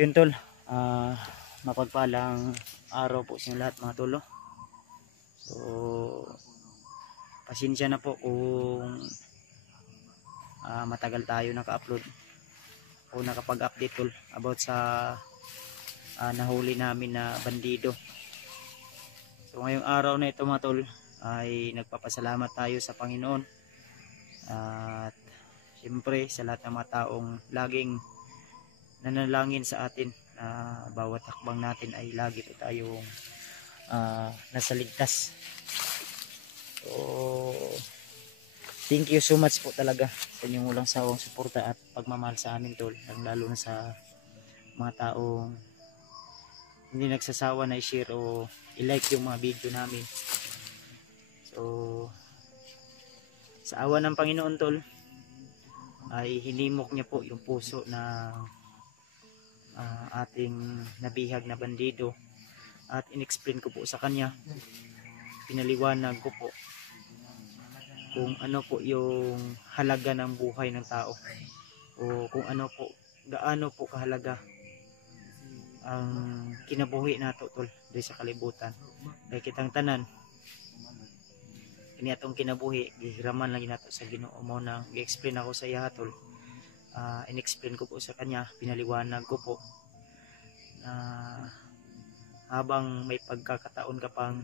So yun tol, mapagpalang araw po sa lahat mga tolo. So pasensya na po kung matagal tayo naka-upload o nakapag-update tol about sa nahuli namin na bandido. So ngayong araw na ito mga tol ay nagpapasalamat tayo sa Panginoon at siyempre sa lahat ng mga taong laging nanalangin sa atin na bawat hakbang natin ay lagi po tayong nasa ligtas. So thank you so much po talaga sa inyong walang sawang suporta at pagmamahal sa amin tol, lalo na sa mga taong hindi nagsasawa na i-share o i-like yung mga video namin. So sa awa ng Panginoon tol ay hinimok niya po yung puso na ating nabihag na bandido at in-explain ko po sa kanya, pinaliwanag ko po kung ano po yung halaga ng buhay ng tao o kung ano po, gaano po kahalaga ang kinabuhi nato tol dahil sa kalibutan. Dahil kitang tanan ini atong kinabuhi gihiraman lang nato sa Ginoo mo na gi-explain ako sa iya tol. In-explain ko po sa kanya, pinaliwanag ko po na habang may pagkakataon ka pang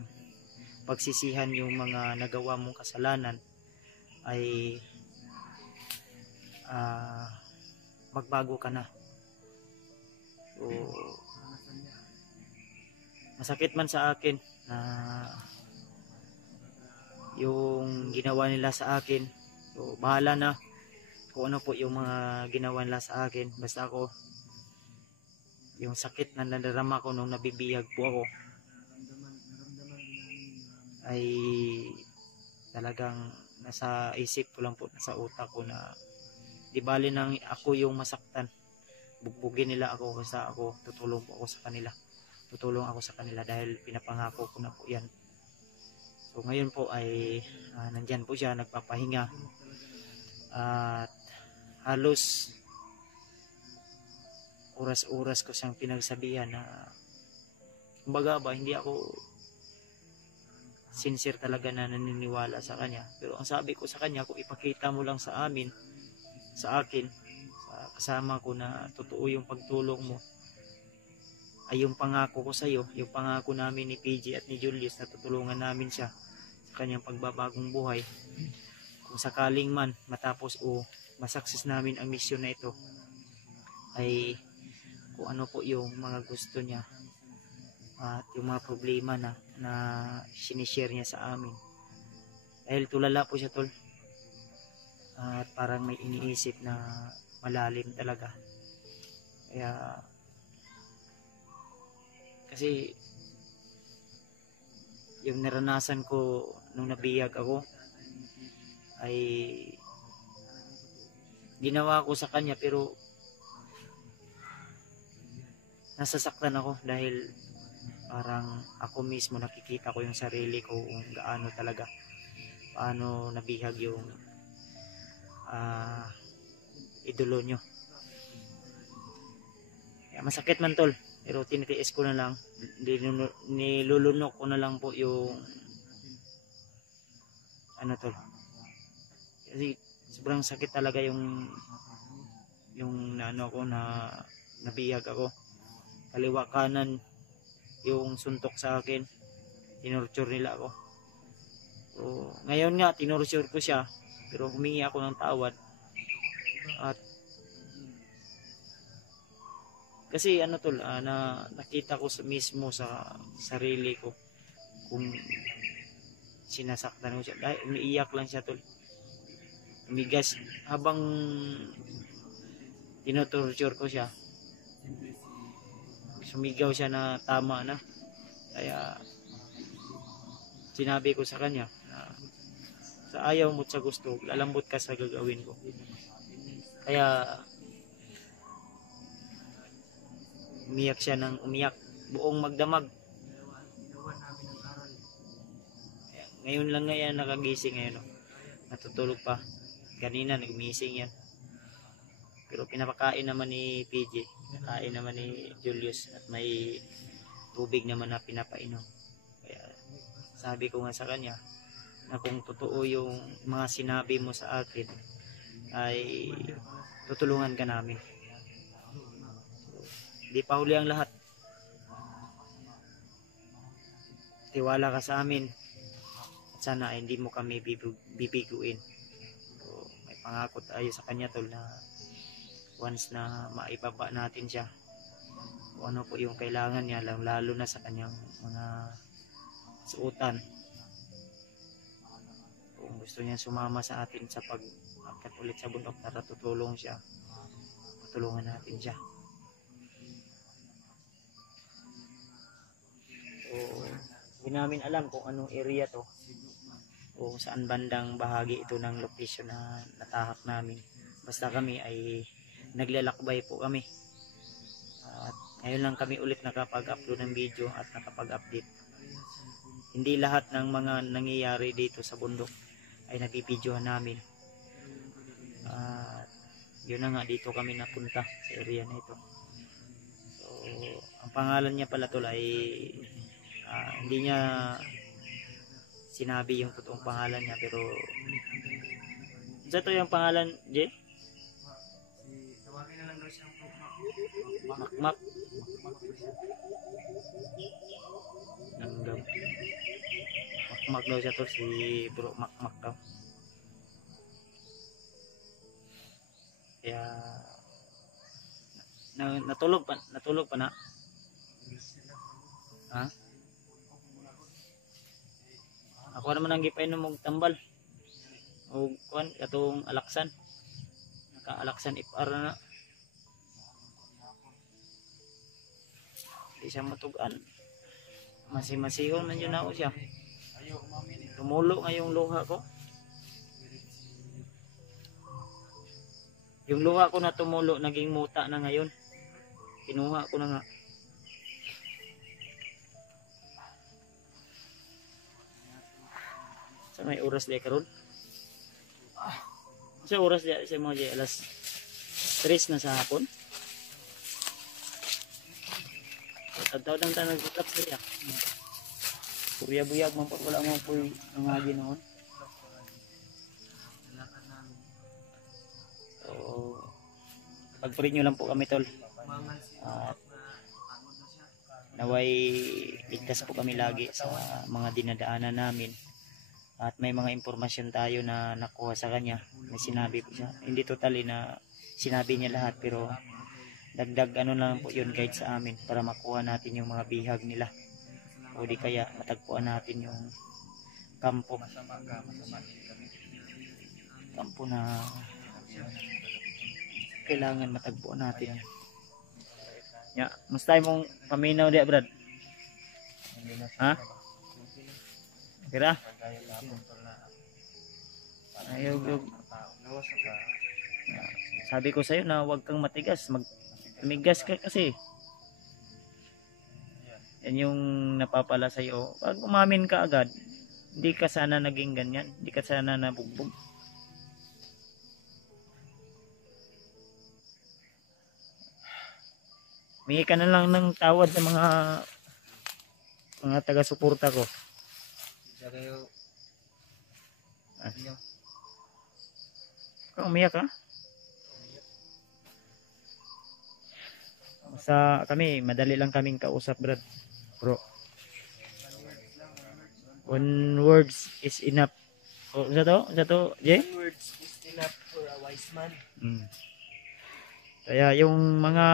pagsisihan yung mga nagawa mong kasalanan ay magbago ka na. So masakit man sa akin na yung ginawa nila sa akin, so bahala na kung ano po yung mga ginawa nila sa akin, basta ako yung sakit na nadarama ko nung nabibiyag po ako ay talagang nasa isip ko lang po, nasa utak ko na di bali nang ako yung masaktan, bugbugin nila ako basta ako tutulong po ako sa kanila, tutulong ako sa kanila dahil pinapangako ko na po yan. So ngayon po ay nandyan po siya nagpapahinga at halos oras-oras ko siyang pinagsabihan na kumbaga ba hindi ako sincere talaga na naniniwala sa kanya, pero ang sabi ko sa kanya, kung ipakita mo lang sa amin, sa akin, sa kasama ko na totoo yung pagtulong mo ay yung pangako ko sa iyo, yung pangako namin ni PG at ni Julius na tutulungan namin siya sa kanyang pagbabagong buhay, kung sakaling man matapos o masukses namin ang mission na ito ay kung ano po yung mga gusto niya at yung mga problema na sinishare niya sa amin, dahil tulala po siya tol at parang may iniisip na malalim talaga. Kaya kasi yung naranasan ko nung nabiyag ako ay ginawa ko sa kanya, pero nasasaktan ako dahil parang ako mismo nakikita ko yung sarili ko kung gaano talaga, paano nabihag yung idolo nyo. Kaya masakit man tol, pero tinitiis ko na lang, nilulunok ko na lang po yung ano tol, kasi sobrang sakit talaga yung ano ko na nabihag ako, kaliwa kanan yung suntok sa akin, tinurture nila ako. So ngayon nga tinurture ko siya, pero humingi ako ng tawad at kasi ano tol, nakita ko mismo sa sarili ko kung sinasaktan ko siya, dahil umiiyak lang siya tol, umigas habang tinutorture ko siya, sumigaw siya na tama na. Kaya sinabi ko sa kanya na sa ayaw mo sa gusto, lalambot ka sa gagawin ko. Kaya umiyak siya ng umiyak, buong magdamag. Kaya, ngayon lang nga yan nakagising ngayon, natutulog pa, kanina nagmising yan. Pero pinapakain naman ni PJ, pinapakain naman ni Julius at may tubig naman na pinapainom. Kaya sabi ko nga sa kanya na kung totoo yung mga sinabi mo sa akin ay tutulungan ka namin. Di pa huli ang lahat. Tiwala ka sa amin at sana ay hindi mo kami bibiguin. So, may pangako tayo sa kanya tol na once na maibaba natin siya kung ano po yung kailangan niya, lalo na sa kanyang mga suotan, kung gusto niya sumama sa atin sa pag-akyat ulit sa bundok para tutulong siya, tutulungan natin siya. So hindi namin alam kung anong area to o saan bandang bahagi ito ng location na natahak namin, basta kami ay naglalakbay po kami at ngayon lang kami ulit nakapag-upload ng video at nakapag-update. Hindi lahat ng mga nangyayari dito sa bundok ay nabibidyohan namin. Yun na nga, dito kami napunta sa area na ito. So ang pangalan niya pala tol ay hindi niya sinabi yung totoong pangalan niya, pero ito yung pangalan, Jay? Tawagin na lang daw siyang Makmak. Makmak daw siya to, si Bro Makmak daw. Kaya natulog pa na. Ha? Ako naman ang gipainom mong tambal. O kuan katong alaksan. Naka-alaksan FR na. Di siya matugan. Masimasihon man yun ako siya. Tumulo nga yung luha ko. Yung luha ko na tumulo, naging muta na ngayon. Kinuha ko na nga. Sa may oras di karon? Sa oras di sa mga di alas 3 na sa hapon. Tagtaw ng tanong nag-vlog siya. Buyag man po, wala mo po ang agi noon. So, pag-pray nyo lang po kami tol. At naway ligtas po kami lagi sa mga dinadaanan namin. At may mga impormasyon tayo na nakuha sa kanya. May sinabi po siya. Hindi totally na sinabi niya lahat, pero dagdag ano lang po yun guide sa amin para makuha natin yung mga bihag nila. O di kaya matagpuan natin yung kampo na kailangan matagpuan natin. Ya, musta mong paminaw di brad? Ha? Kira? Ayog. Sabi ko sa'yo na huwag kang matigas, tumigas ka kasi. Yan yung napapala sa'yo. Pag umamin ka agad, hindi ka sana naging ganyan, hindi ka sana nabugbog. Mingi ka na lang ng tawad sa mga taga-suporta ko. Kung umiyak ka? Sa kami, madali lang kaming kausap, Brad. Bro. One words is enough. O, sa to, Jay? One words is enough for a wise man. Kaya yung mga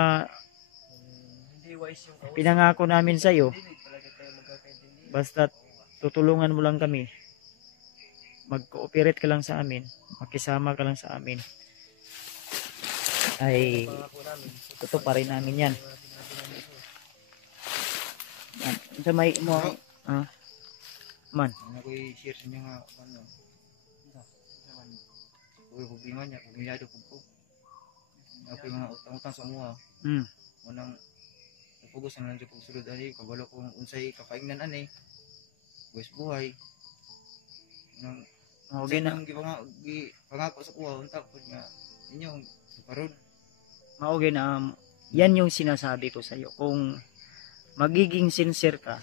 Hindi wise yung kausap. pinangako namin sa iyo, basta tutulungan mo lang kami. Mag-cooperate ka lang sa amin, makisama ka lang sa amin. Ay totoo pa rin namin yan. Sa may mo man. Ano ko i-share sa niya nga ano. Uy, problema niya, pumiyado ko. Ako yung mga utang-utang sa mga. Unang pugos na lang siya pagsulod ani, kabalo ko unsay kapaingnan ani. Buwis buhay. Nang Okay na. Pangako sa kuha unta pud nga inyo parod. maugay na yan yung sinasabi ko sa iyo. Kung magiging sincere ka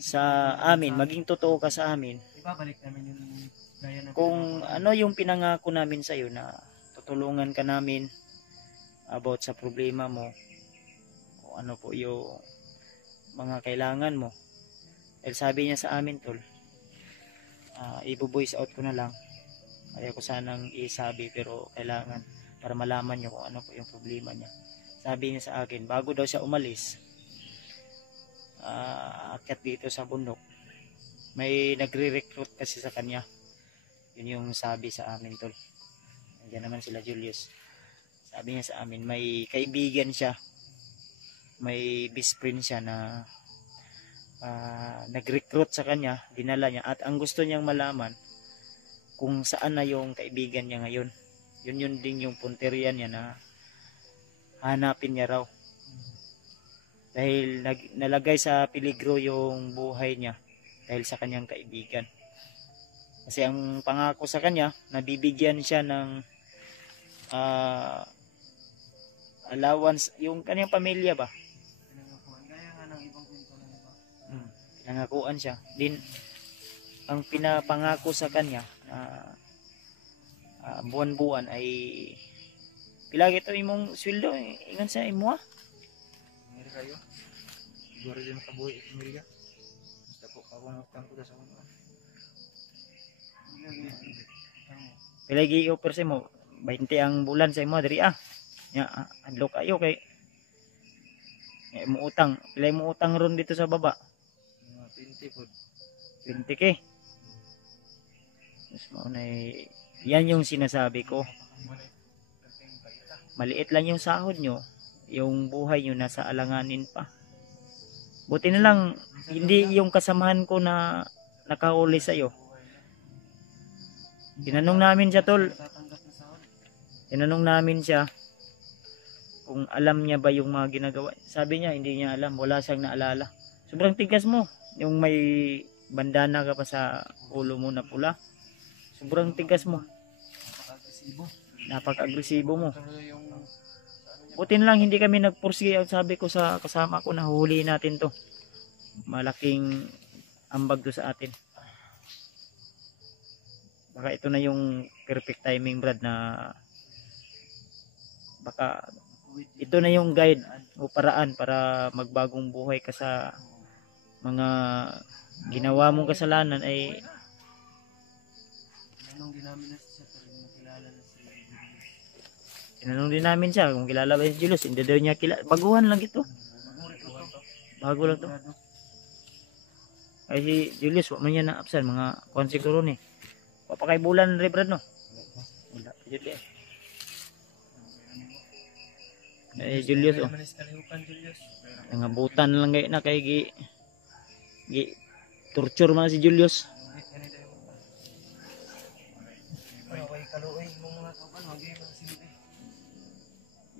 sa amin, maging totoo ka sa amin, Ibabalik namin yung gaya ng kung ano yung pinangako namin sa iyo na tutulungan ka namin about sa problema mo, kung ano po yung mga kailangan mo. Dahil sabi niya sa amin, tol, i-voice out ko na lang. Ayaw ko sanang isabi, pero kailangan para malaman niyo kung ano po yung problema niya. Sabi niya sa akin, bago daw siya umalis, akyat dito sa bundok, may nagre-recruit kasi sa kanya. Yun yung sabi sa amin, tol. Nandiyan naman sila Julius. Sabi niya sa amin, may kaibigan siya, may best friend siya na nag-recruit sa kanya, dinala niya, at ang gusto niyang malaman kung saan na yung kaibigan niya ngayon. Yun din yung punteriya niya na hanapin niya raw. Dahil nalagay sa peligro yung buhay niya dahil sa kanyang kaibigan. Kasi ang pangako sa kanya, nabibigyan siya ng allowance, yung kanyang pamilya ba? Gaya nga ng ibang kwento ng iba. Pinangakuan siya. Din, ang pinapangako sa kanya buwan-buwan ay pilagi ito imong sweldo, ingan sa imo Meron kayo. Siguro din makabuhi at Emilia. Basta po akong utang ko sa mga. pilagi i-offer sa imo 20 ang bulan sa imo diri nya adlo kayo kay mo utang, pilay mo utang ron dito sa baba, Mga 20 po. 20k. Mas mo na yan yung sinasabi ko. Maliit lang yung sahod nyo, yung buhay nyo nasa alanganin pa. Buti na lang hindi yung kasamahan ko na nakahuli sa'yo. Tinanong namin siya, tol. Tinanong namin siya kung alam niya ba yung mga ginagawa. Sabi niya hindi niya alam, wala siyang naalala. Sobrang tigas mo, yung may bandana ka pa sa ulo mo na pula. Sobrang tigas mo. Napaka-agresibo mo. Buti na lang hindi kami nagpursige. Sabi ko sa kasama ko na huli natin to. Malaking ambag to sa atin. Baka ito na yung perfect timing, Brad, na baka ito na yung guide o paraan para magbagong buhay ka sa mga ginawa mong kasalanan. Ay tinanong din namin siya kung kilala ba si Julius. Hindi daw niya kilala. Baguhan lang ito. Bago lang to. Ay si Julius, wak man niya na-absan. Mga konsiguro ni. Papakay bulan rin, Brad, no? Wala. Julius. Ay Julius, oh. Nangabutan lang kayo na kay torture man si Julius.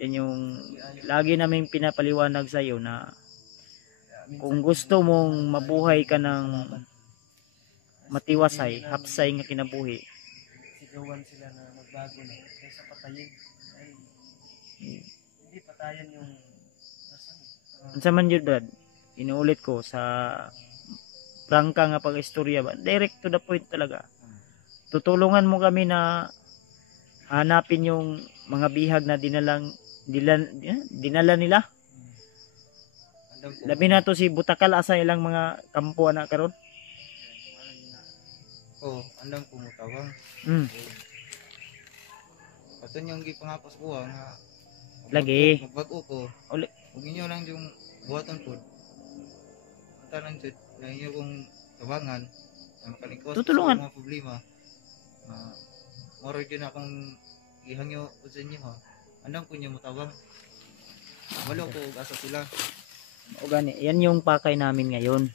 Yan yung lagi namin pinapaliwanag sa iyo na kung gusto mong mabuhay ka ng matiwasay, hapsay nga kinabuhi, sigawan sila na magbago na kaysa patayin. Ay, hindi patayan yung Unsa man yun, Brad, inuulit ko sa prangka nga pag-istorya ba, direct to the point talaga. Tutulungan mo kami na hanapin yung mga bihag na dinala nila. Labi na to si Butakal, asa ilang mga kampo na karon. Andang pumutawang. Aton yung gipangapos ko nga Lagi. magbago ko. Uli. Ug inyo lang yung buhaton pod. Tanan jud na inyo kung tawangan ang kalikos Tutulungan. sa mga problema. Moro gyud akong ihangyo sa inyo ha. Andang ko inyo motawang. Walo ko og asa sila. O gani, yan yung pakay namin ngayon.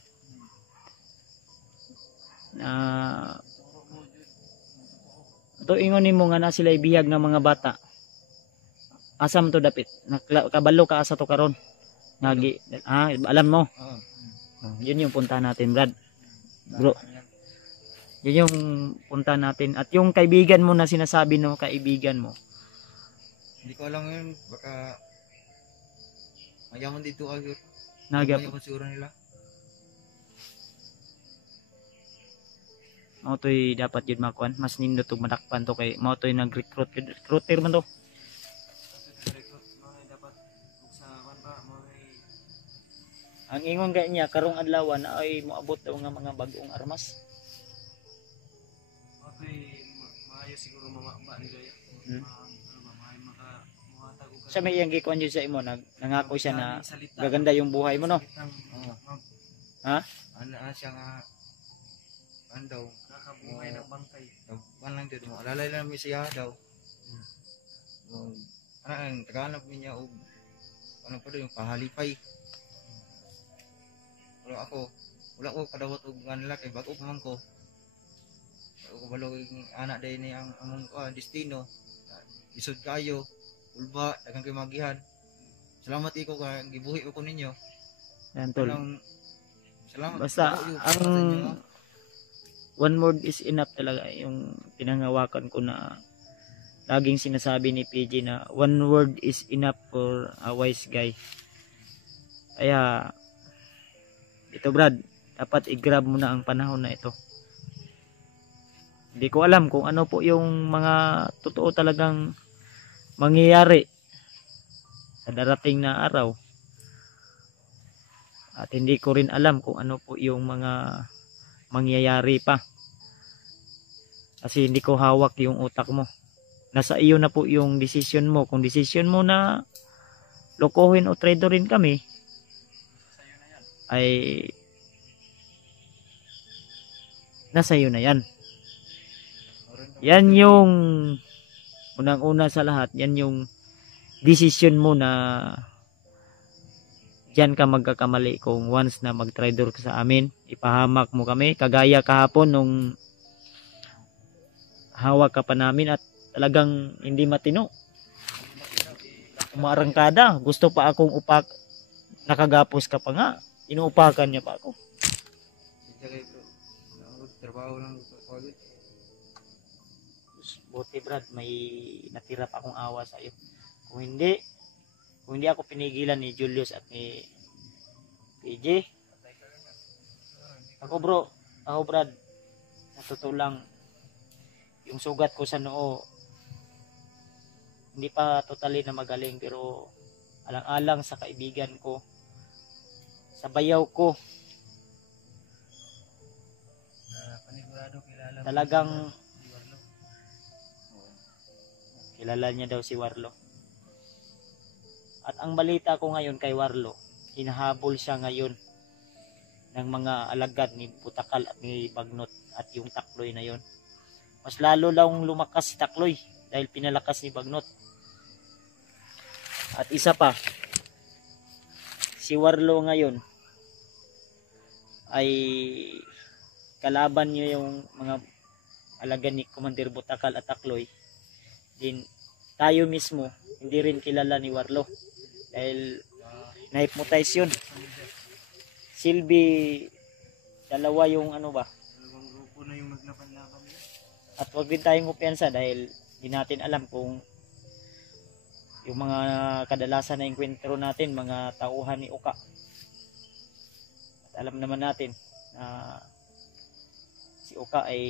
Ito ingon nimo nga na sila ibihag ng mga bata. Asam to dapit. Kabalo ka asa to karon. Ngagi, alam mo. Yun yung punta natin, Brad. Bro. Yun yung punta natin. At yung kaibigan mo na sinasabi no, kaibigan mo. Hindi ko alam yun, baka mayaman dito agad. Nagyapon. Mayaman siguro nila. Mao to'y dapat yun makuan. Mas nindot ug madakpan to kay mao to'y nag-recruit. Recruiter man to. Ang ingon kay niya karong adlaw na ay moabot daw nga mga bag-ong armas. Okay, maayo siguro mamaba nila yan. Siya may iyang gikuan yun sa imo, nangako siya na gaganda yung buhay mo, no? Ha? Ano siya nga, ano daw, nakabuhay ng bangkay. Ano lang dito mo, alalay lang namin siya daw. Ano, taganap niya o, ano pa daw yung pahalipay. Pero ako, wala ko kadawat o ganila kay bago pa man ko. Bago ko balo yung anak dahil ni ang among destino. Isod kayo, ulba, dagang kayo magihan. Salamat iko ka, gibuhi ko ninyo. Yan tol. Salamat. Basta ang one word is enough talaga yung pinangawakan ko na laging sinasabi ni PJ na one word is enough for a wise guy. Kaya ito Brad, dapat i-grab mo na ang panahon na ito. Hindi ko alam kung ano po yung mga totoo talagang mangyayari sa darating na araw. At hindi ko rin alam kung ano po yung mga mangyayari pa. Kasi hindi ko hawak yung utak mo. Nasa iyo na po yung decision mo. Kung decision mo na lokohin o traderin kami, ay nasa iyo na yan. Yan yung unang-una sa lahat, yan yung decision mo na diyan ka magkakamali kung once na mag-trader ka sa amin, ipahamak mo kami kagaya kahapon nung hawak ka pa namin at talagang hindi matino, umarangkada, gusto pa akong upak, nakagapos ka pa nga, inuupakan niya pa ako. Trabaho lang Buti Brad, may natira pa akong awa sa iyo. Kung hindi ako pinigilan ni Julius at ni PJ, ako Brad, sa totoo lang, yung sugat ko sa noo, hindi pa totally na magaling, pero alang-alang sa kaibigan ko, sa bayaw ko, talagang kilala niya daw si Warlo. At ang balita ko ngayon kay Warlo, hinahabol siya ngayon ng mga alagad ni Butakal at ni Bagnot at yung Takloy na yon. Mas lalo lang lumakas si Takloy dahil pinalakas ni Bagnot. At isa pa, si Warlo ngayon ay kalaban niyo yung mga alagad ni Commander Butakal at Takloy. Din tayo mismo hindi rin kilala ni Warlo dahil na-hypnotize yun. Silbi dalawa yung ano ba, dalawang grupo na yung maglaban-laban. at wag din tayong kumpiyansa dahil hindi natin alam kung yung mga kadalasan na enkwentro natin mga tauhan ni Uka. At alam naman natin na si Uka ay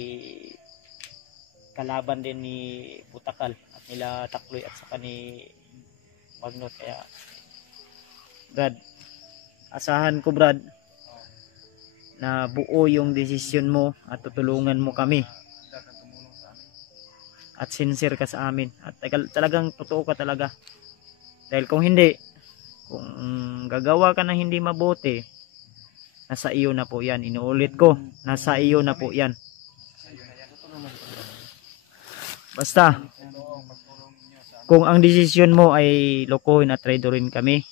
kalaban din ni Butakal at nila Takloy at saka ni Bagnot. Kaya Brad, asahan ko Brad na buo yung desisyon mo at tutulungan mo kami at sincere ka sa amin at talagang totoo ka talaga. Dahil kung hindi, kung gagawa ka ng hindi mabuti, nasa iyo na po yan. Inuulit ko, nasa iyo na po yan. Basta kung ang desisyon mo ay lokohin at traderin kami,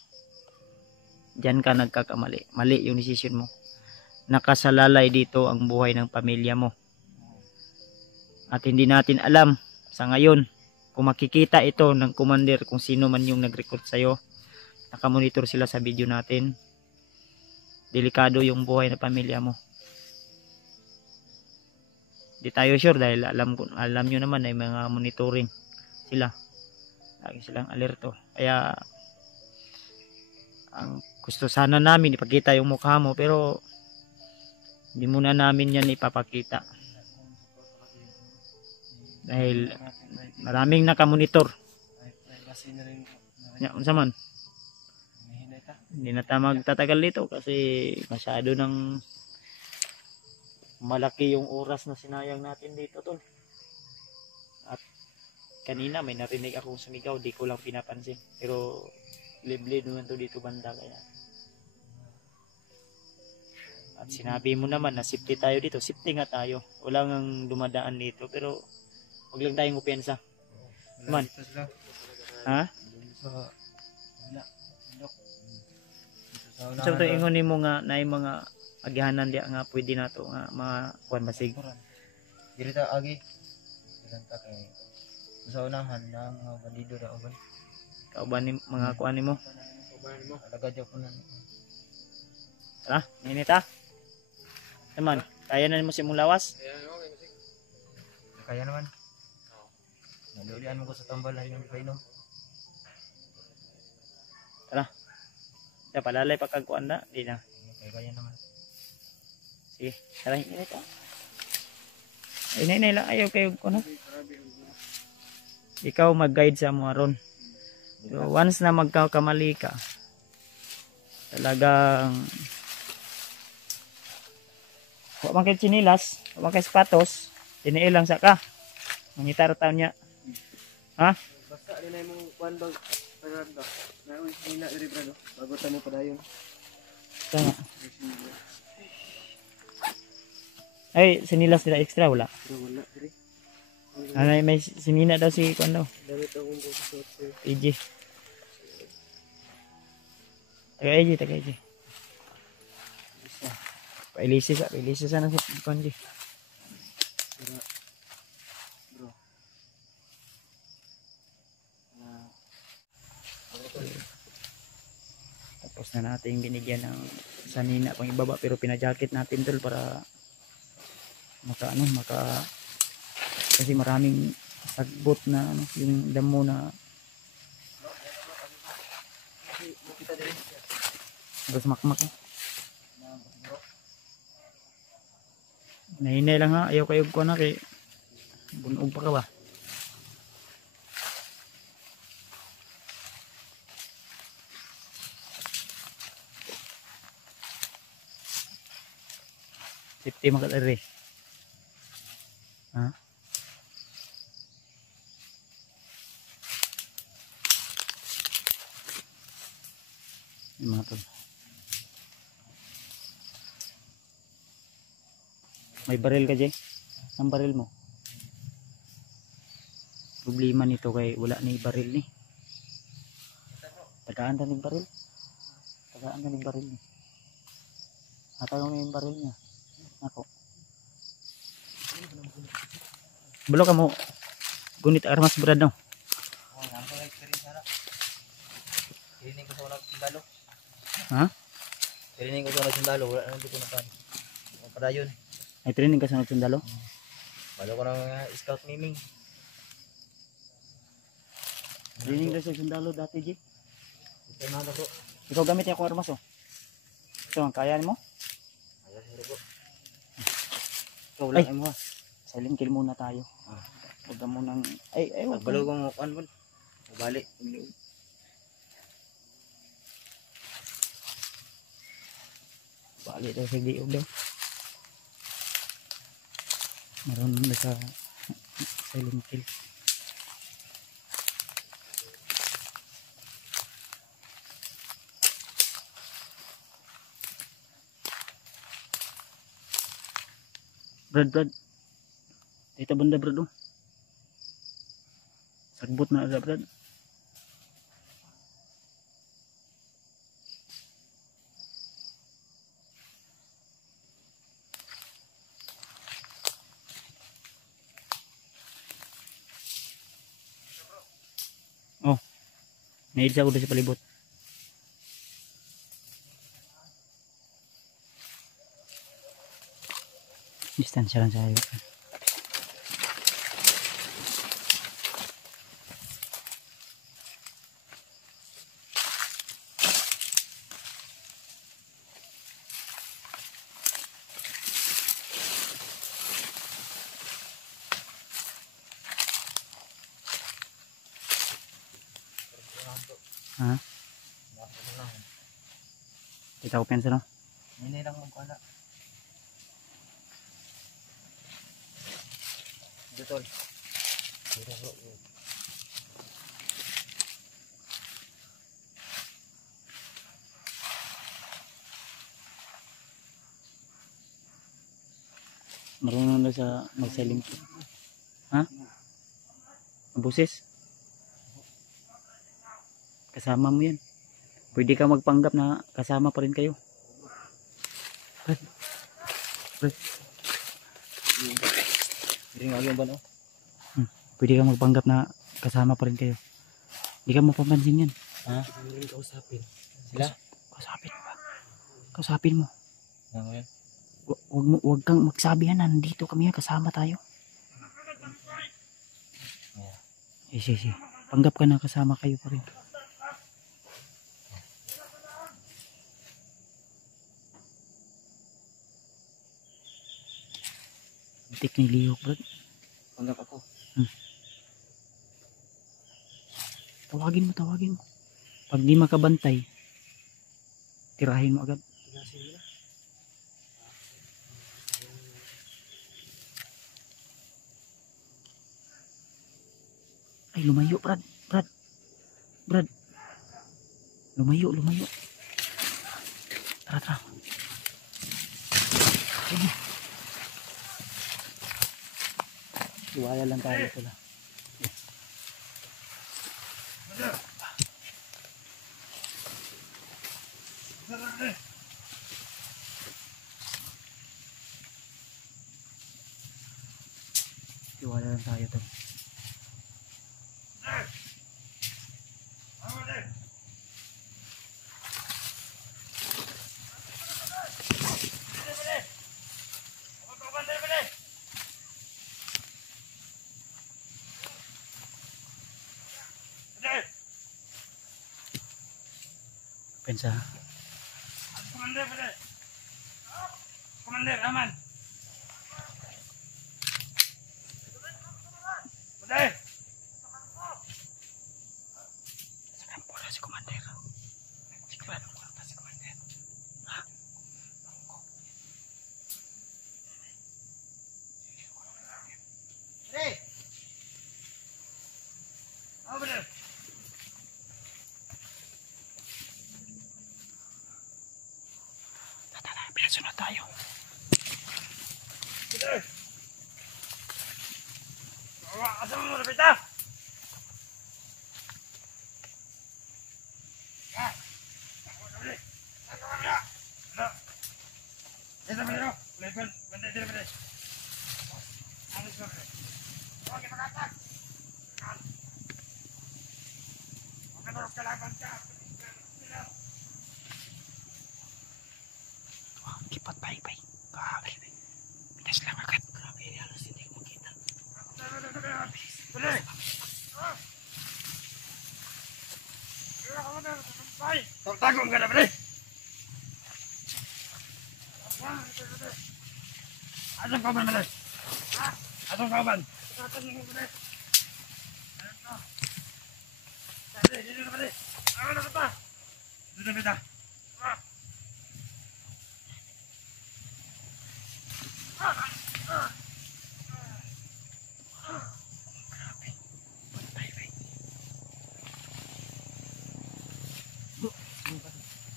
diyan ka nagkakamali. Mali yung desisyon mo. Nakasalalay dito ang buhay ng pamilya mo. At hindi natin alam sa ngayon kung makikita ito ng commander kung sino man yung nag-record sa'yo. Nakamonitor sila sa video natin. Delikado yung buhay ng pamilya mo. Di tayo sure dahil alam nyo naman ay mga monitoring sila. Lagi silang alerto. Kaya ang gusto sana namin ipakita yung mukha mo, pero hindi muna namin yan ipapakita. Dahil maraming nakamonitor. Unsa man? Hindi na tayo magtatagal dito kasi masyado ng malaki yung oras na sinayang natin dito, tol. At kanina may narinig akong sumigaw, di ko lang pinapansin. Pero liblib naman to dito banda, kaya. At sinabi mo naman na safety tayo dito. Safety nga tayo. Wala nang dumadaan dito, pero wag lang tayong upiensa. Man. Ha? So to ingon nimo nga na mga agihanan dia nga pwede nato nga mga kuan basig. Dili ta agi. Ilang ta kay sa unahan na mga bandido ra uban. Kauban ni mga kuan nimo. Alaga jud ko na. Tara, init ta. Naman, kaya na nimo si mong lawas? Kaya naman. Nalulian mo ko sa tambalan yung kainom. Tara. Ya palalay pagkakuan na, di na. Kaya naman. Sige, tara init ta. Ay nay lang ayaw kayo ko na. Ikaw mag-guide sa mo aron. So, once na magkakamali ka, talagang wa man kay chinilas, wa man kay sapatos, tiniil lang sa ka. Mangitar taon niya. Ha? Basta rin ay mong kuan bag paranda. Na uy nina iri brado. Bago ta mo padayon. Tama. Ay, sinilas nila extra wala. Wala diri. Ano may sinina daw si kuan daw. Damit akong bukas sa EJ. Taga EJ. Pailisis sana si kuan EJ. Bro. Tapos na natin binigyan ng sanina pang ibaba pero pinajakit natin tol para maka kasi maraming sagbot na yung damo na terus makmak nahinay lang ha, ayaw kayo ko na kay bunog pa ka ba. Safety makadari. Ha? Yung mga tol. May baril ka, Jay? Ang baril mo? Problema nito kay wala na yung baril ni. Tagaan na yung baril. Ni. Natayo na yung baril niya. Ako. Belok kamu gunit armas berat dong. Tirining ko sa unang sundalo. Ha? Tirining ko sa unang sundalo. Wala nang dito na pan. Padayon. Ay training ka sa nagsundalo? Balo ko ng scout miming. Training ka sa sundalo dati, G. Ito na bro. Ikaw gamit niya akong armas, oh. Ito, kaya mo? Kaya sir bro. Ikaw lang mo, ha. Silent kill muna tayo. Huwag ka munang... Ay, wag. Balo ko mo kan mo. Balik. Balik daw sa diog daw. Meron na sa silent kill. Brad. Dito banda, Brad, oh. Sagbot na agad, Brad. Oh. Naidsa ko doon sa palibot. Distansya lang sa ayo. Ha? Bakit lang. Kita ko pensa no? Hindi lang magkala. Dito tol. Dito bro. Marunong na sa magsalim po. Ha? Buses? Kasama mo yan. Pwede ka magpanggap na kasama pa rin kayo. Brad. Brad. Hindi nga yung ba no? Pwede ka magpanggap na kasama pa rin kayo. Hindi ka mapapansin yan. Ha? Hindi kausapin. Sila? Kausapin mo ba? Kausapin mo. Ano yan? Wag kang magsabi yan. Nandito kami, kasama tayo. Sige. Panggap ka na kasama kayo pa rin. Tik ni Leo, bro. Panggap ako. Tawagin mo. Pag di makabantay, tirahin mo agad. Ay, lumayo, Brad. Lumayo. Tara. Sige. Iwala lang tayo pala. Iwala lang tayo to. Pensa. Komander, aman. Sa kampo na si Komander. Sigurado ko na si Komander. Ha? Tara, pinasuna tayo. Asa mo na bita? Kipat baik-baik. Grabe. Pinas lang agad. Grabe, halos hindi ko makita. Tagong ka na, pre! Asong kauban, pre? Asong kauban? Dito na, pre! Ano na ba? Dito na, pre!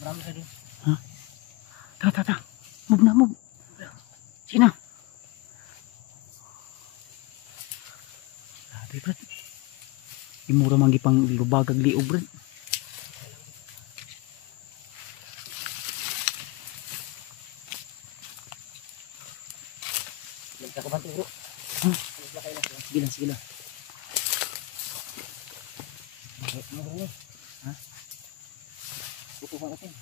Marami sa doon. Tara. Move. Sige na. Grabe, Brad. Imura man gipang lubagag liog, Brad. Nagkakabante bro. Sige lang. Ano? Ha? Buto kang atin.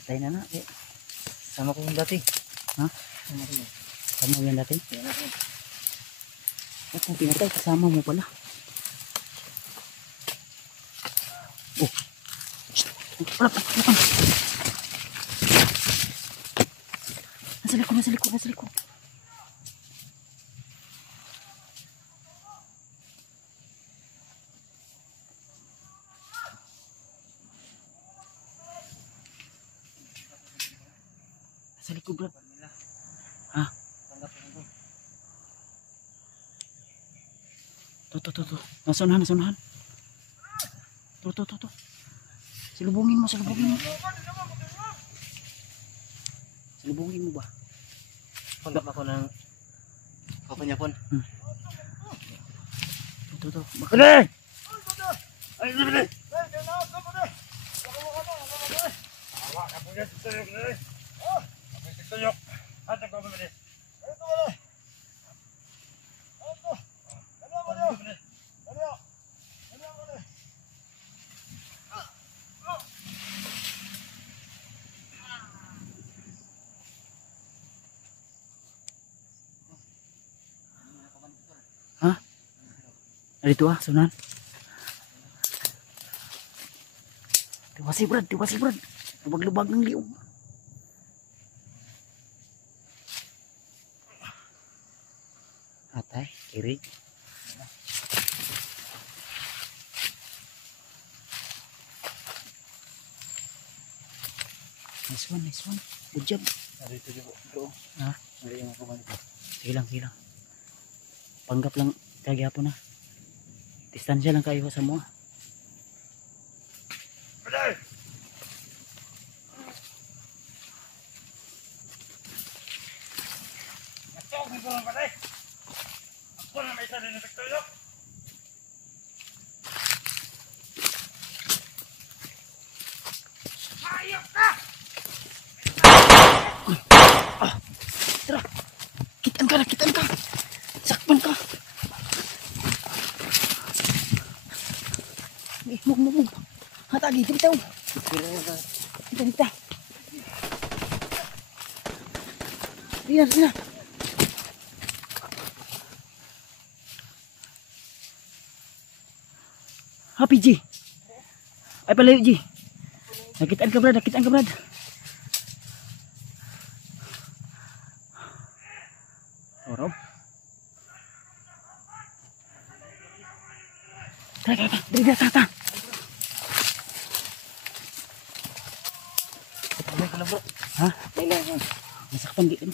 Patay na na. Sama ko yung dati. Ha? Sama ko yun. Sama mo yan dati? Yan ako. Ba't kung pinatay, kasama mo pala. Oh. Wala pa. Nasa likod. Sa likod, Brad. Ha? To. Nasunahan. To. Silubungin mo. Silubungin mo ba? Panggap ako ng kapanyapon. To. Bakit? Ay, dali! Ha? Dito sunan. Diwasi Brad. Lubag-lubag ng liog. Atay, kiri. Nice one. Good job. Dito, bro. Ha? Hindi yung kumain ko. Sige lang. Panggap lang kagihapon na. Distansya lang kayo sa mo. Tara. Kitaan ka. Sakpan ka. Move. Hatagi, dito. Dito. Sina. Happy G. Ay pala G. Nakitaan ka Brad. Oro. Tata. Bro. Ha? Kailangan. Nasakpan di kan.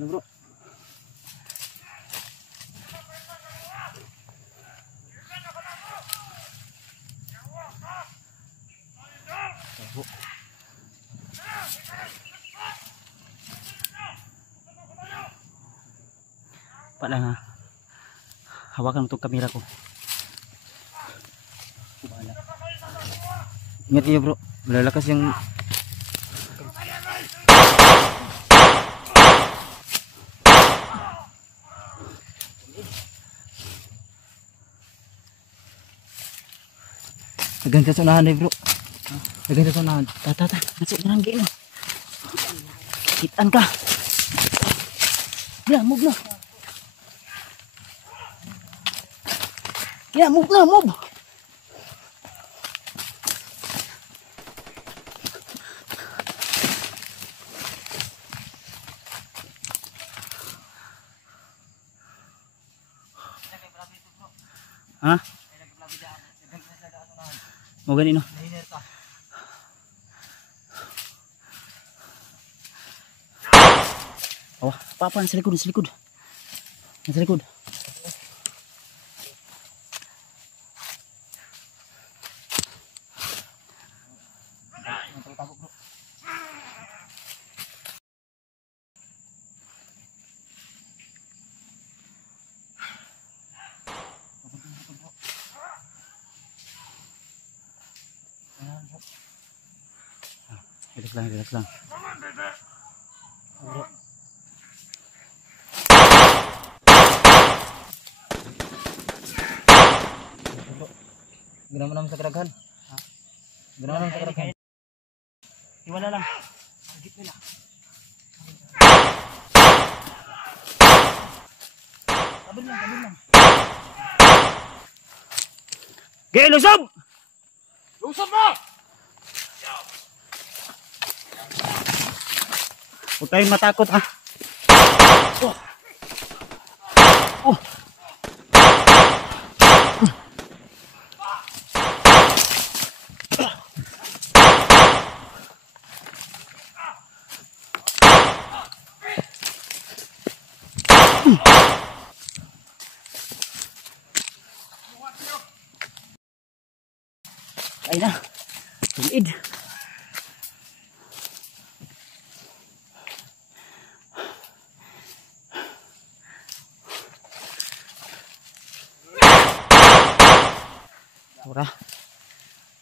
Bro. Pa lang ha. Hawakan itong kamera ko. Ingat niyo bro. Malalakas yung Agad sa unahan bro. Agad sa unahan. Tata. Nasik na lang gino. Kitaan ka. Ya, move na. Ya, move. Ha? Mau ganito. Oh, apa sa likod. Nasa likod. Relax lang. Ginawa naman sa karaghan. Ginawa naman sa karaghan. Iwala lang. Agit nila. Tabi lang. Gay, lusog! Lusog mo! Huwag kayong matakot ha. Oh. Okay na. Tulid. Ura.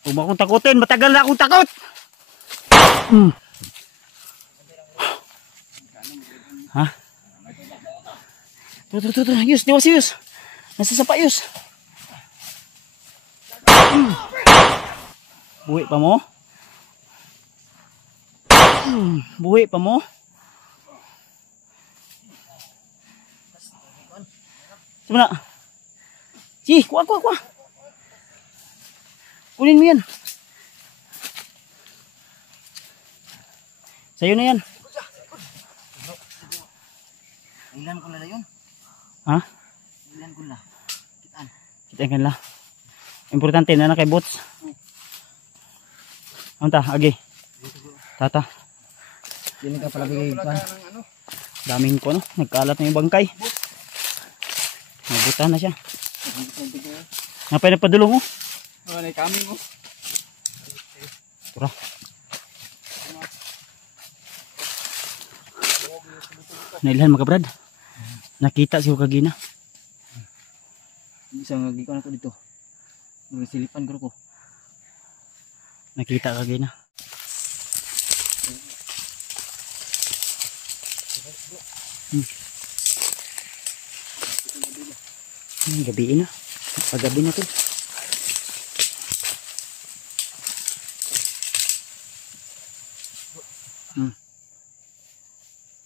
Huwag mo akong takutin. Matagal na akong takot. Ha? Tuh. Yus, dewas Yus. Nasa sapa Yus. Buhi pa mo? Buhi pa mo? Sebenar. Kuha. Kunin mo yan. Sa'yo na yan. Ilan ko na yun? Ha? Ilan ko na? Kitaan ka nila. Importante na kay bots. Ano ta? Agi. Tata. Hindi ka pala bigay ito. Daming ko no. Nagkalat na yung bangkay. Nabuta na siya. Napay na padulong oh. Ay kami mo. Tura. Nailhan mga brad. Nakita si Kagina. Isang gikon ako dito. Silipan ko. Nakita Kagina. Gabi na. Paggabi na to.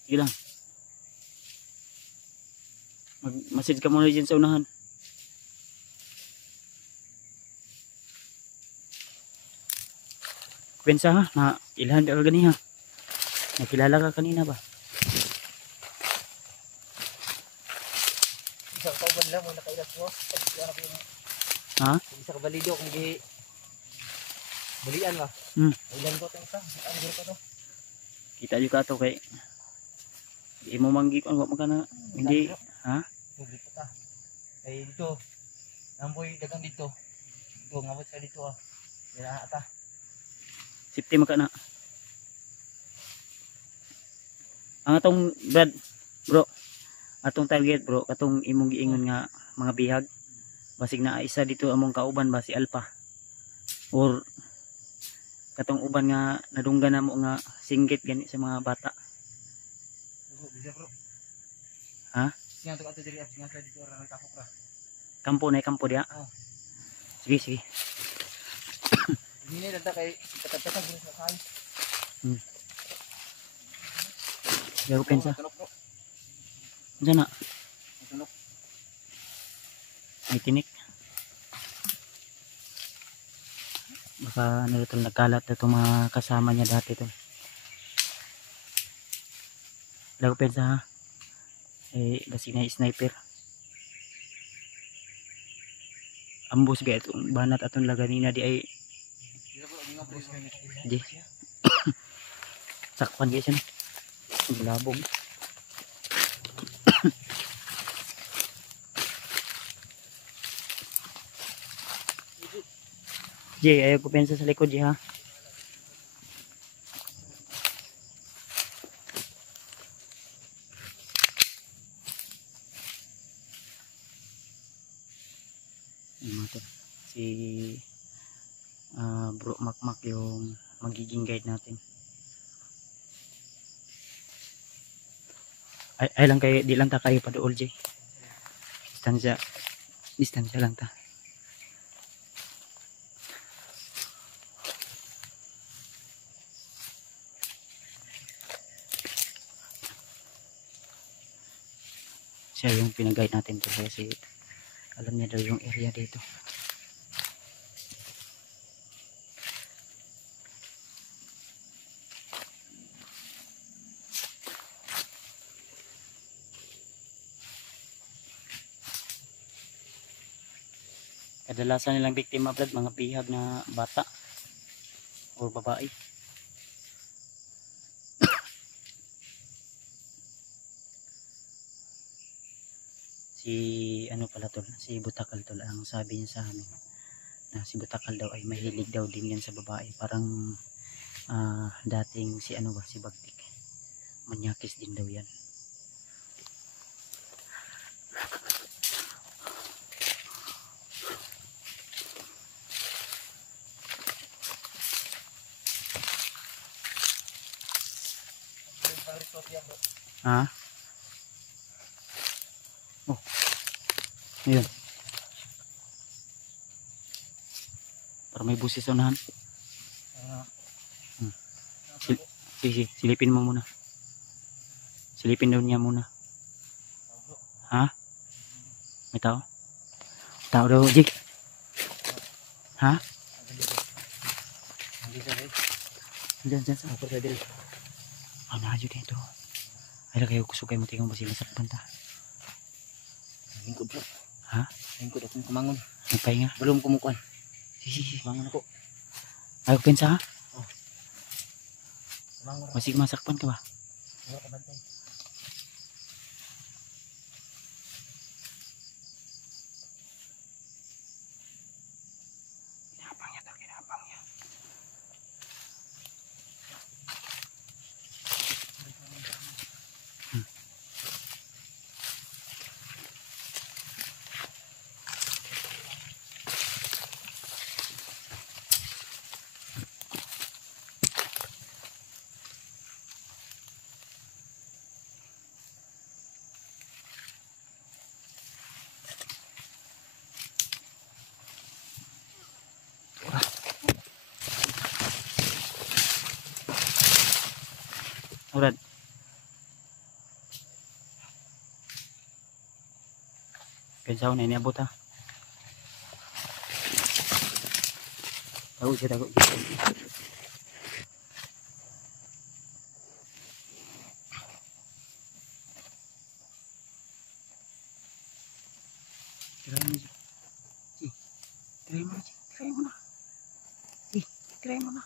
Sige lang. Mag-message ka muna dyan sa unahan. Pensa ha, na ilhan ka gani ha. Nakilala ka kanina ba? Isang kauban lang mo nakailas mo. Ha? Isa ka balido kung di balian ba? Ilan ko ito isa? Ano ko to? Kita juga to kay di mo manggi ko ano magana hindi ha? Dito ta. Kay dito. Namboy dagang dito. Dito ngabot sa dito ah. Dira ata. Safety maka na. Ang atong brad bro. Atong target bro katong imong giingon nga mga bihag. Basig na isa dito among kauban ba si Alpha. Or katong uban nga nadunggan na mo nga singgit gani sa mga bata. Ha? Singa to ato diri singa sa dito ra kapok ra. Kampo dia. Oh. Sige. Ini data kay katatatan gini sa kay. Yago pensa. Diyan na. May tinik. Baka ano ito nagkalat na itong mga kasama niya dati ito. Yago pensa ha. Basig na sniper. Ambos ga itong banat atong laganina di ay di sakpan guys yan labog Jay ayaw ko pensa sa likod Jay ha si Bro Makmak yung magiging guide natin. Ay lang kayo, di lang ta kayo padool Jay. Distansya lang ta. Siya yung pinag-guide natin to kasi alam niya daw yung area dito. Kadalasan nilang biktima brad mga bihag na bata o babae. Si ano pala tol, si Butakal tol ang sabi niya sa amin. na si Butakal daw ay mahilig daw din yan sa babae. Parang dating si ano ba, si Bagtik. Manyakis din daw yan. Ha? Oh. Ayun. Para may busis sa unahan. Sige, silipin mo muna. Silipin daw niya muna. Ha? May tao? Tao daw, Jik. Ha? Diyan, diyan. Ako sa dili. Ah, nakadyo dito. Ay, kayo kusugay mo tingong ba sila sa panta? Lingkod bro. Ha? Lingkod akong kumangon. Nagpahinga? Belum kumukuan. Sige. Kumangon ako. Ayaw pensa ha? Kumangon ako. Masig masakpan ka ba? Wala ka bantay. Kinapang niya. Urad. Pensaw na iniabot ha. Tago siya. Try mo na.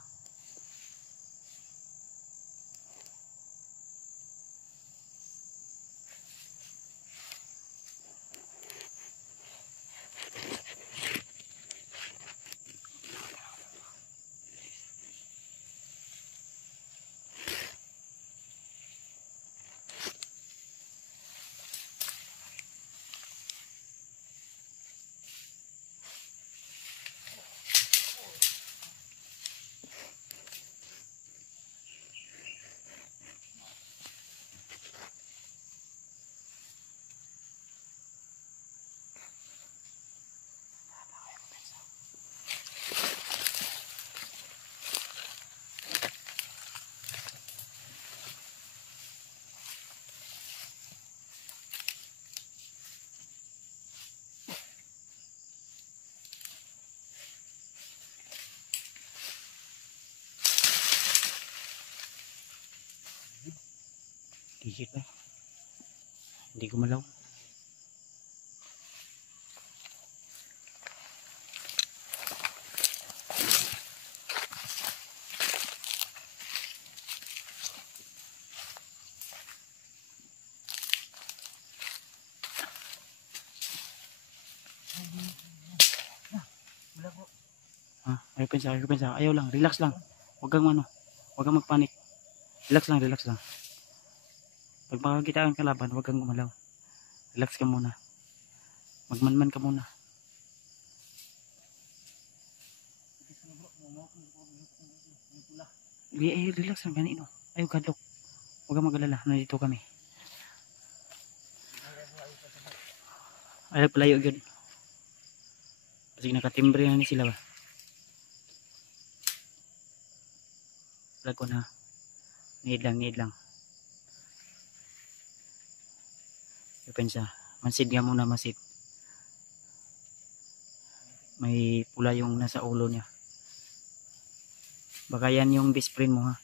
Dikit ba? Hindi gumalaw. Ayaw pensa. Ayaw lang, relax lang. Huwag kang magpanik. Relax lang. Pag makakita kang kalaban, huwag kang gumalaw. Relax ka muna. Magmanman ka muna. Relax lang ganito. Ayaw kadlok. Huwag kang mag-alala. Nandito kami. Ayaw palayo yun. Kasi nakatimbre na ni sila ba? Wala ko na. Need lang. Pensa, mansid nga muna, mansid. May pula yung nasa ulo niya. Baka yan yung best friend mo ha.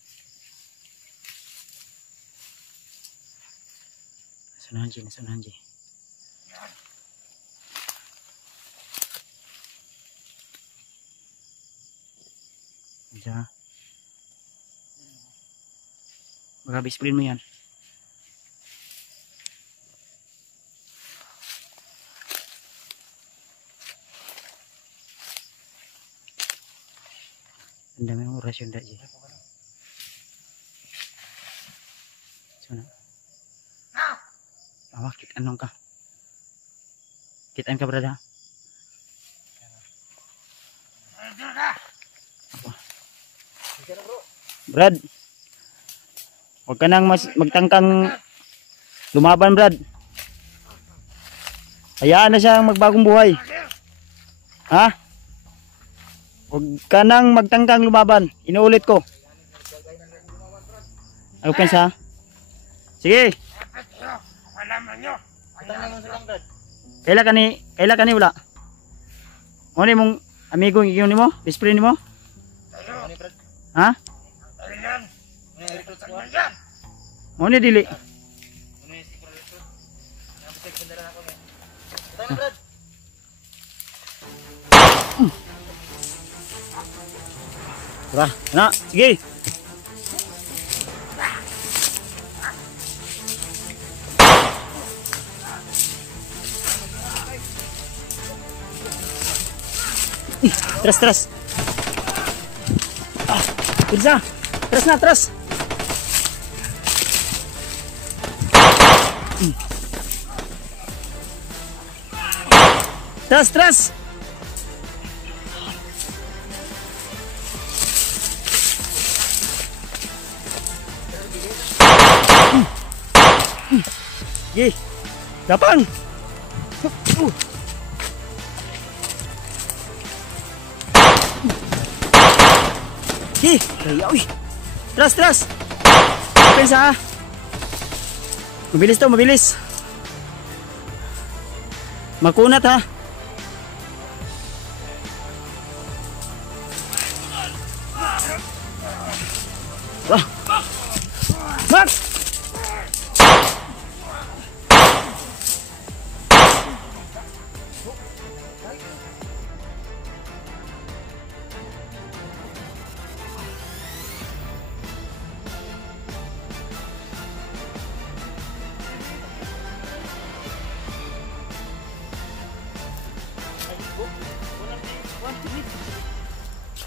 Nasunahan G. Pensa. Baka best friend mo yan. operasyon dahil. So na. Awa, kitaan ka. Kitaan ka, brad, ha? Brad, huwag ka nang magtangkang lumaban, Brad. Hayaan na siyang magbagong buhay. Ha? Huwag ka nang magtangkang lumaban. Inuulit ko. Okay sa? Sige. Kaila ka ni wala? Ano mong amigo yung mo? Best friend mo? Ha? Ano dili? Tara, na, sige. Tras. Pirsa. Tras. Tras. Gi. Gapang. Gi. Uy. Tras. Pensa. Mabilis. Makunat ha. Wah. Mak.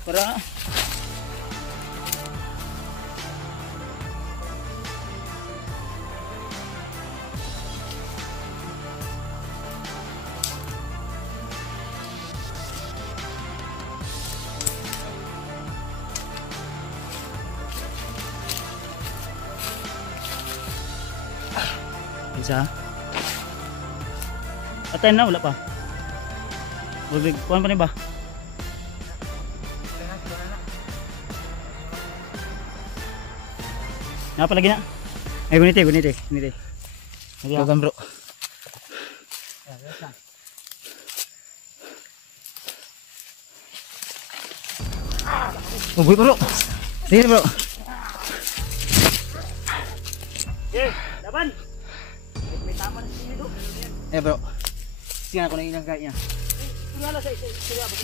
Para isa. Atay na, wala pa. Kuhan pa ni ba? Apa lagi nak? Gunite. Bukan bro. Oh, bro. Sini bro. Laban. May tama na sini do. Bro. Siya ako na ilang kaya niya. Wala sa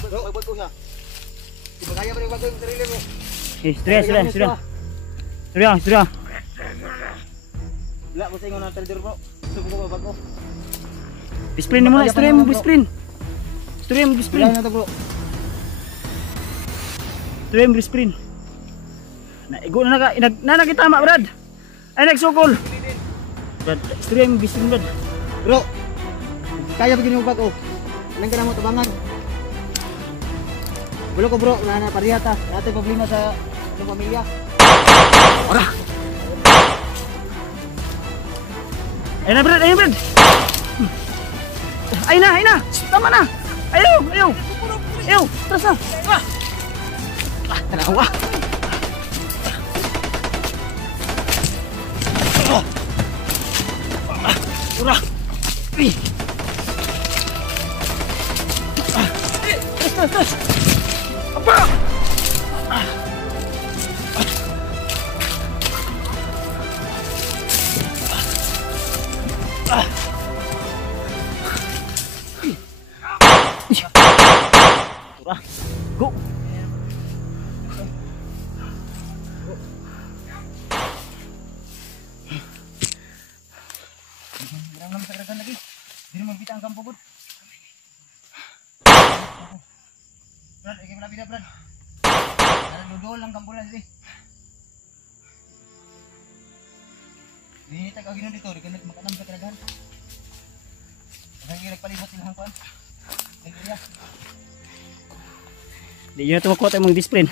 bro, bago siya. Di ba kaya ba yung sarili mo? Sudah. Wala ko sa inyo na trader bro. Gusto ko ba bago? Bisprint mo na, istorya mo bisprint. Wala na to bro. Istorya mo bisprint. Naigo na nakitama Brad. Ay nagsukol. Brad, istorya mo bisprint Brad. Bro, kaya begini mo bago. Anong ka na mo tabangan? Bulo ko bro, na parihata. Dati problema sa pamilya. Ora. Ayun na Brad. Ayun na. Tama na. Ayaw. Tras na. Tanawa. Ora. Tras. Apa? Go. Birang naman sa karagan lagi. Dili mo bita ang kampo bud. Brad, ikay malapit na Brad. Ano doon lang kambulan dili. Dili ta kaginon dito, di ka makanam sa kadaghan. Ang nagpalibot sila hangkuan. Nagriya. Di nyo na ito makuha tayo mong discipline.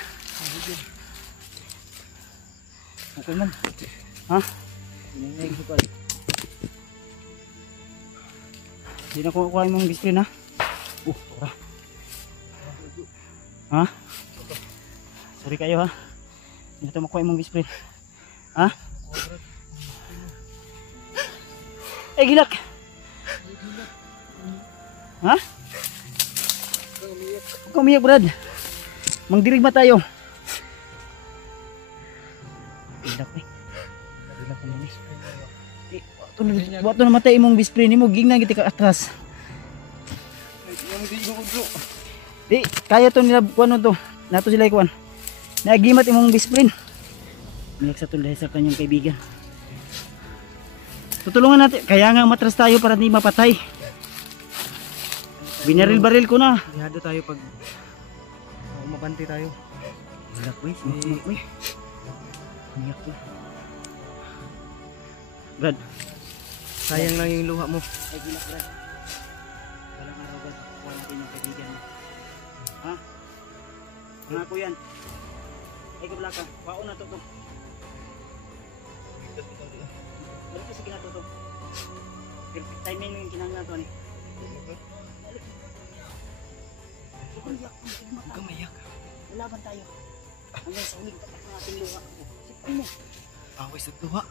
Okay man. Ha? Di na kuha mong discipline ha? Tora. Ha? Sorry kayo ha? Di na ito makuha mong discipline. Ha? Gilak! Ha? Huwag ka umiyak, Brad. Mangdirigma tayo. Gilak eh. Gilak ko naman eh. Wato na matay imong bisprin mo. Gingna kita ka atras. Di, kaya to nila kuano to. Nato sila ikuan. Naagimat imong bisprin. Umiyak sa tulay sa kanyang kaibigan. Tutulungan natin. Kaya nga matras tayo para hindi mapatay. Binaril-baril ko na. Bihado tayo pag umabante tayo. Gilak ko eh. Sumak ko eh. Umiyak ko. Brad. Sayang lang yung luha mo. Ay gilak, Brad. Walang araw, Brad. Kuha natin yung kaibigan mo. Ha? Pangako yan. Ay kablaka. Paon na to to. Balik ka sa ginato to. Perfect timing yung kinangga to ni. Huwag kang mayak. Lalaban tayo. Hanggang sa huling tatak ng ating luha. Sipon mo. Away sa luha.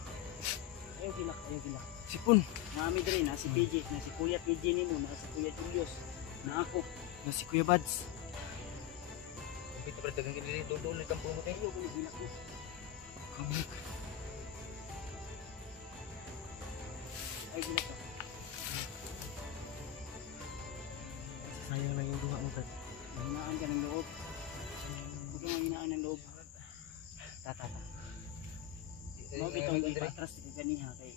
Ayaw gilak, ayaw gilak. Sipon. Mami rin na si PJ, na si Kuya PJ ni mo, na si Kuya Julius, na ako. Na si Kuya Bads. Bito pa dagang kinili. Doon na kampo mo tayo. Ayaw gilak, gilak mo. Kamik. Ayaw gilak ka. Sayang lang yung luha mo, Brad. Mahinaan ka ng loob. Huwag kang mahinaan ng loob. Tata. Mau bitaw ipatras ka ganiha kay.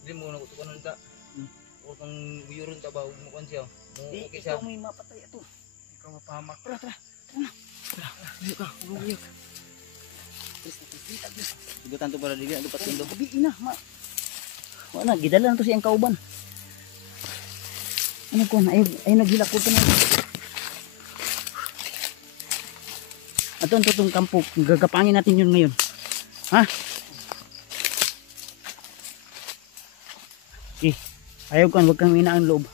Hindi mo na kutukan nun ta. Huwag kang biyuron ta ba? Huwag mo kan siya. Di, Okay siya. ikaw may mapatay ito. Ikaw mapahamak. Tara, tara. Umiyak ka. Huwag umiyak. Ibutan to para dili ang dupat kindo. Gabi ina, ma. Wala, gidala na to siyang kauban. Ano ko na ay naghilak ko na. Aton to tong kampo, gagapangin natin yun ngayon. Ha? Okay. Ayaw kan, wag kang inaang loob.